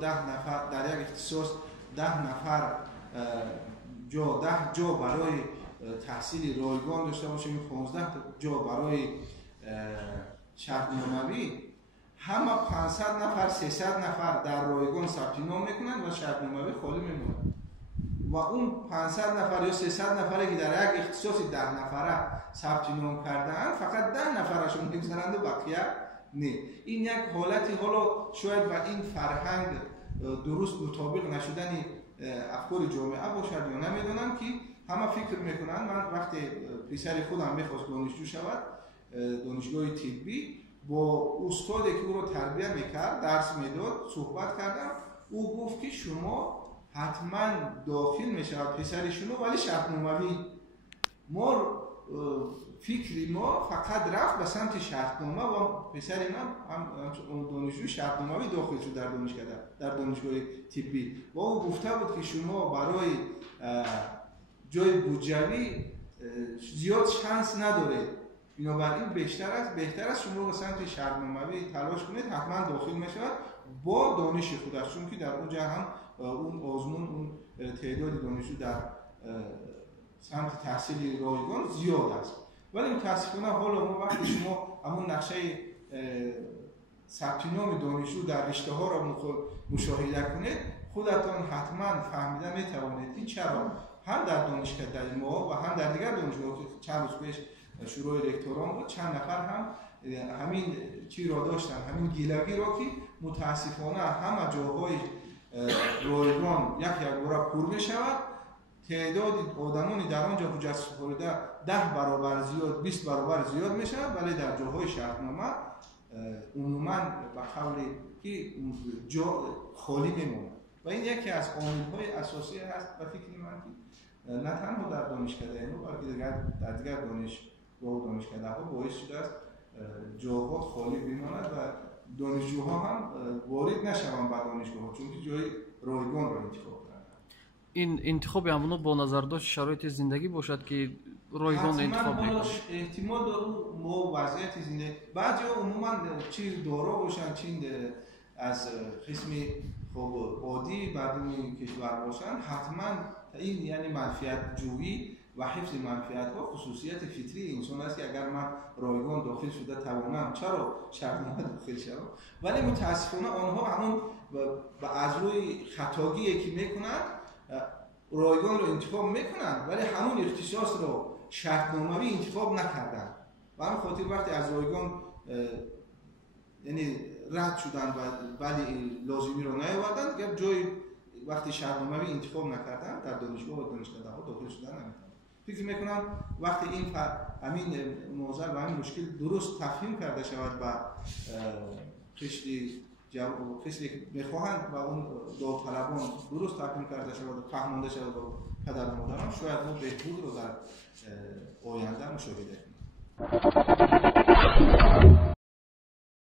10 نفر در یک اختصاص 10 نفر 10 جا برای تحصیل رایگان داشته باشیم، 15 جا برای شرطنامه‌ای، همه 500 نفر 300 نفر در رایگان ثبت نام میکنن و شرطنامه‌ای خالی میمونن و اون 500 نفر یا 300 نفری که در یک اختصاص 10 نفره ثبت نام کردن فقط 10 نفرشون میگذارند و بقیه نه. این یک حالتی حالا شاید و این فرهنگ درست مطابق نشدن افکار جامعه باشد یا نمیدونم که همه فکر میکنن من وقتی پسر خودم میخواست دانشجو شود دانشگاه طبی با استادی که او رو تربیت میکرد درس میداد صحبت کردم، او گفت که شما حتما داخل میشود پسر شما ولی شرطنامه‌ای. ما فکری ما فقط رفت به سمت شرطنامه و پسر من هم دانشجو شرطنامه‌ای داخل شد در دانشگاه طبی و او گفته بود که شما برای جای بودجوی زیاد شانس نداره، بنابراین بهتر است شما به سمت شرطنامه‌ای تلاش کنید، حتما داخل میشود با دانش خودش، چون که در اونجا هم اون آزمون اون تعداد دانشجو در سمت تحصیل رایگان زیاد است. ولی متاسفانه حالا ما وقتی شما همون نقشه ثبت نام دانشجو در رشته ها را مشاهده کنید خودتان حتما فهمیده میتوانید که چرا هم در دانشکده ما و هم در دیگر دانشگاه که چند روز پیش شروع الکترون بود چند نفر هم همین چی را داشتن، همین گیلگی را که متاسفانه همه جاهای رایگان یک بار پر می شود، تعداد آدمانی در آنجا که جذب خورده 10 برابر زیاد 20 برابر زیاد می شود، ولی در جاهای شرطنامه عموما به قولی که جا خالی میمونه و این یکی از عامل‌های اساسی هست و فکر من که نه تنها در دانشکده ما بلکه در دیگر دانشگاه و دانشکده ها باعث شده است جاها خالی بماند و دانشجوها هم وارد نشوند به دانشگاه ها چون که جای رایگان را انتخاب کردن. این انتخاب همونو با نظر داشت شرایط زندگی باشد که رایگان انتخاب میکنه. احتمال داره ما وضعیت زندگی بعضیا عموما چی دارا باشن چی از قسم خب عادی بدون کشور باشن حتما این یعنی منفعت جویی و حفظ منفعت ها خصوصیت فطری انسان است که اگر من رایگان داخل شده توانم چرا شرطنامه داخل شدم، ولی متاسفانه آنها همون از روی خطاگیی که میکنن رایگان رو انتخاب میکنن ولی همون اختصاص رو شرطنامه‌ای انتخاب نکردن و همین خاطر وقتی از رایگان یعنی رد شدن ولی لازمی رو نیاوردن دیگه جای وقتی شرطنامه‌ای انتخاب نکردن در دانشگاه و دانشکده ها داخل شدن نمیتونن. فکر میکنم وقتی این همین موضوع و همین مشکل درست تفهیم کرده شود و قشری که میخواهند و اون داوطلبان درست تفهیم کرده شود و فهمانده شود و پدر و مادران شاید ما بهبود رو در آینده مشاهده کنیم.